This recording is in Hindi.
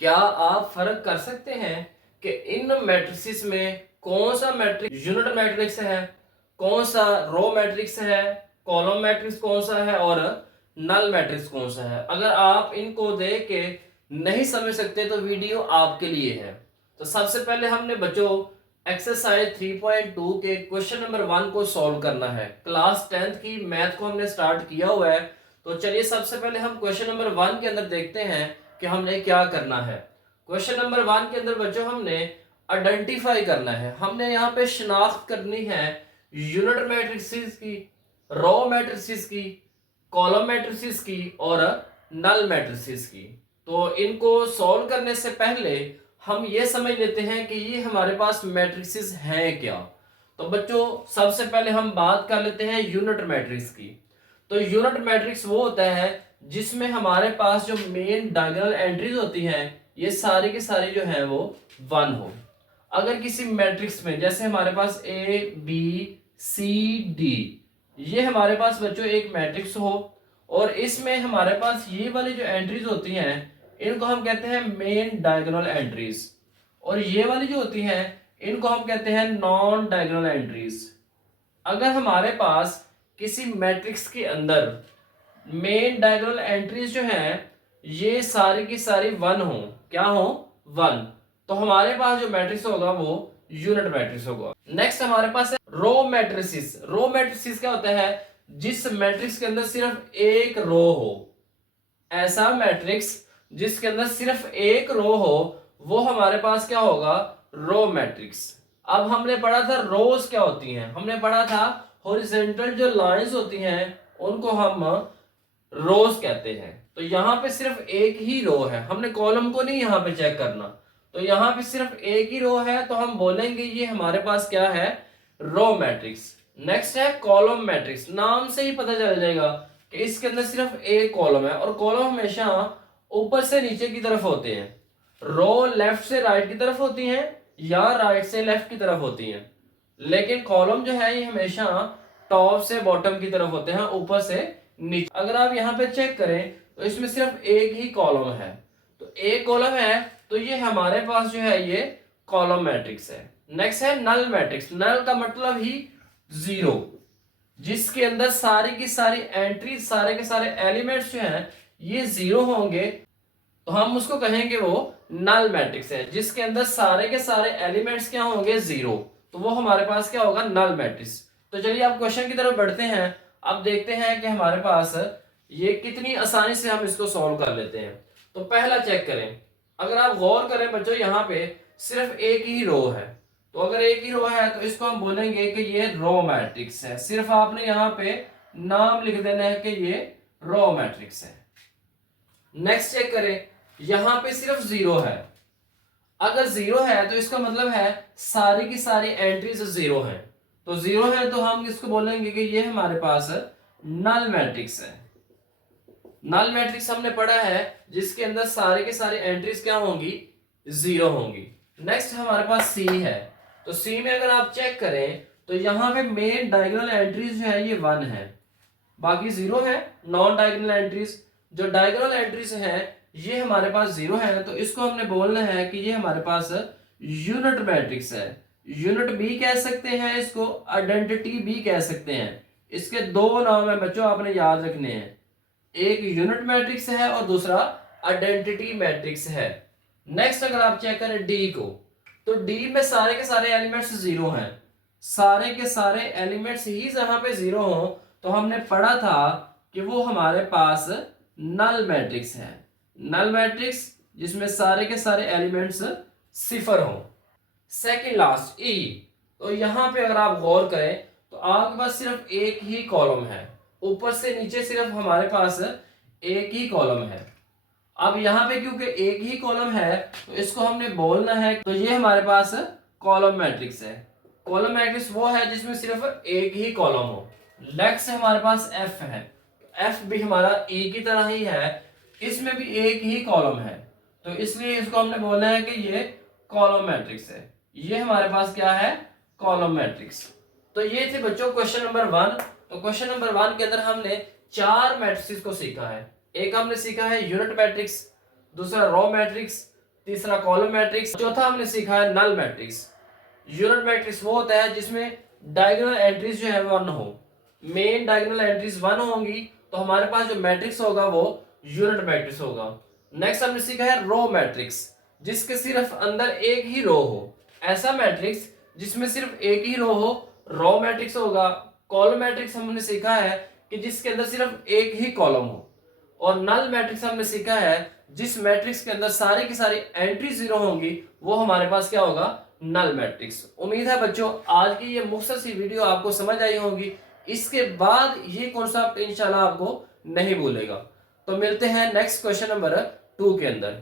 क्या आप फर्क कर सकते हैं कि इन मैट्रिसेस में कौन सा मैट्रिक्स यूनिट मैट्रिक्स है, कौन सा रो मैट्रिक्स है, कॉलम मैट्रिक्स कौन सा है और नल मैट्रिक्स कौन सा है? अगर आप इनको देख के नहीं समझ सकते तो वीडियो आपके लिए है। तो सबसे पहले हमने बच्चों एक्सरसाइज 3.2 के क्वेश्चन नंबर 1 को सॉल्व करना है। क्लास 10th की मैथ को हमने स्टार्ट किया हुआ है। तो चलिए सबसे पहले हम क्वेश्चन नंबर 1 के अंदर देखते हैं कि हमने क्या करना है। क्वेश्चन नंबर 1 के अंदर बच्चों हमने आइडेंटिफाई करना है, हमने यहाँ पे शिनाख्त करनी है यूनिट मैट्रिसेस की, रो मैट्रिसेस की, कॉलम मैट्रिसेस की और नल मैट्रिसेस की। तो इनको सॉल्व करने से पहले हम ये समझ लेते हैं कि ये हमारे पास मैट्रिसेस हैं क्या। तो बच्चों सबसे पहले हम बात कर लेते हैं यूनिट मैट्रिक्स की। तो यूनिट मैट्रिक्स वो होता है जिसमें हमारे पास जो मेन डायगोनल एंट्रीज होती हैं ये सारी की सारी जो है वो 1 हो। अगर किसी मैट्रिक्स में जैसे हमारे पास ए बी सी डी, ये हमारे पास बच्चों एक मैट्रिक्स हो और इसमें हमारे पास ये वाली जो एंट्रीज होती हैं इनको हम कहते हैं मेन डायगोनल एंट्रीज, और ये वाली जो होती हैं इनको हम कहते हैं नॉन डायगोनल एंट्रीज। अगर हमारे पास किसी मैट्रिक्स के अंदर मेन डायगोनल एंट्रीज जो हैं ये सारी की सारी 1 हो, क्या हो 1, तो हमारे पास जो मैट्रिक्स होगा वो यूनिट मैट्रिक्स होगा। नेक्स्ट हमारे पास है रो मैट्रिसेस। रो मैट्रिसेस क्या होता है? जिस मैट्रिक्स के अंदर सिर्फ एक रो हो, ऐसा मैट्रिक्स जिसके अंदर सिर्फ एक रो हो वो हमारे पास क्या होगा? Row matrix. अब हमने पढ़ा था रोज क्या होती हैं, हमने पढ़ा था हॉरिजॉन्टल जो लाइंस होती हैं उनको हम रोज कहते हैं। तो यहाँ पे सिर्फ एक ही रो है, हमने कॉलम को नहीं यहाँ पे चेक करना, तो यहाँ पे सिर्फ एक ही रो है तो हम बोलेंगे ये हमारे पास क्या है? Row matrix. नेक्स्ट है कॉलम मैट्रिक्स। नाम से ही पता चल जाएगा कि इसके अंदर सिर्फ एक कॉलम है और कॉलम हमेशा ऊपर से नीचे की तरफ होते हैं। रो लेफ्ट से राइट की तरफ होती हैं या राइट से लेफ्ट की तरफ होती हैं, लेकिन कॉलम जो है ये हमेशा टॉप से बॉटम की तरफ होते हैं, ऊपर से नीचे। अगर आप यहाँ पे चेक करें तो इसमें सिर्फ एक ही कॉलम है, तो एक कॉलम है तो ये हमारे पास जो है ये कॉलम मैट्रिक्स है। नेक्स्ट है नल मैट्रिक्स। नल का मतलब ही जीरो, जिसके अंदर सारी की सारी एंट्री सारे के सारे एलिमेंट्स जो हैं ये जीरो होंगे तो हम उसको कहेंगे वो नल मैट्रिक्स है। जिसके अंदर सारे के सारे एलिमेंट्स क्या होंगे? जीरो, तो वो हमारे पास क्या होगा? Null matrix. तो चलिए आप क्वेश्चन की तरफ बढ़ते हैं। अब देखते हैं कि हमारे पास ये कितनी आसानी से हम इसको सॉल्व कर लेते हैं। तो पहला चेक करें, अगर आप गौर करें बच्चों यहाँ पे सिर्फ एक ही रो है, तो अगर एक ही रो है तो इसको हम बोलेंगे कि ये रो मैट्रिक्स है। सिर्फ आपने यहाँ पे नाम लिख देना है कि ये रो मैट्रिक्स है। नेक्स्ट चेक करें, यहां पे सिर्फ जीरो है। अगर जीरो है तो इसका मतलब है सारी की सारी एंट्रीज जीरो हैं, तो जीरो है तो हम इसको बोलेंगे कि ये हमारे पास नल मैट्रिक्स है। नल मैट्रिक्स हमने पढ़ा है जिसके अंदर सारे के सारे एंट्रीज क्या होंगी? जीरो होंगी। नेक्स्ट हमारे पास सी है, तो सी में अगर आप चेक करें तो यहाँ पे मेन डायगोनल एंट्रीज जो है ये 1 है, बाकी जीरो है। नॉन डायगोनल एंट्रीज, जो डायगोनल एंट्रीज है ये हमारे पास जीरो है, तो इसको हमने बोलना है कि ये हमारे पास यूनिट मैट्रिक्स है। यूनिट भी कह सकते हैं इसको, आइडेंटिटी भी कह सकते हैं। इसके दो नाम है बच्चों, आपने याद रखने हैं, एक यूनिट मैट्रिक्स है और दूसरा आइडेंटिटी मैट्रिक्स है। नेक्स्ट अगर आप चेक करें डी को, तो डी में सारे के सारे एलिमेंट्स जीरो हैं। सारे के सारे एलिमेंट्स ही जहां पे जीरो हो तो हमने पढ़ा था कि वो हमारे पास नल मैट्रिक्स है। नल मैट्रिक्स जिसमें सारे के सारे एलिमेंट्स सिफर हो। सेकंड लास्ट ई, तो यहां पे अगर आप गौर करें तो आपके पास सिर्फ एक ही कॉलम है, ऊपर से नीचे सिर्फ हमारे पास एक ही कॉलम है। अब यहाँ पे क्योंकि एक ही कॉलम है तो इसको हमने बोलना है, तो ये हमारे पास कॉलम मैट्रिक्स है। कॉलम मैट्रिक्स वो है जिसमें सिर्फ एक ही कॉलम हो। नेक्स्ट हमारे पास एफ है, एफ भी हमारा ई की तरह ही है, इसमें भी एक ही कॉलम है, तो इसलिए इसको हमने बोला है कि ये कॉलम मैट्रिक्स है। ये हमारे पास क्या है? Column matrix. तो ये थे बच्चों क्वेश्चन नंबर 1। तो क्वेश्चन नंबर 1 के अंदर हमने 4 मैट्रिक्स को सीखा है। एक हमने सीखा है यूनिट मैट्रिक्स, दूसरा रो मैट्रिक्स, तीसरा कॉलम मैट्रिक्स, चौथा हमने सीखा है नल मैट्रिक्स। यूनिट मैट्रिक्स वो होता है जिसमें डायगोनल एंट्रीज जो है वो 1 हो, मेन डायगोनल एंट्रीज 1 होंगी, तो हमारे पास जो मैट्रिक्स होगा वो यूनिट मैट्रिक्स होगा। नेक्स्ट हमने सीखा है रो मैट्रिक्स, जिसके सिर्फ अंदर एक ही रो हो, ऐसा मैट्रिक्स जिसमें सिर्फ एक ही रो हो, रो मैट्रिक्स होगा। कॉलम मैट्रिक्स हमने सीखा है कि जिसके अंदर सिर्फ एक ही कॉलम हो, और नल मैट्रिक्स हमने सीखा है जिस मैट्रिक्स के अंदर सारी की सारी एंट्री 0 होंगी, वो हमारे पास क्या होगा, नल मैट्रिक्स। उम्मीद है बच्चों आज की ये मुख्तसर सी वीडियो आपको समझ आई होगी। इसके बाद ये कॉन्सेप्ट इंशाल्लाह आपको नहीं भूलेगा। तो मिलते हैं नेक्स्ट क्वेश्चन नंबर 2 के अंदर।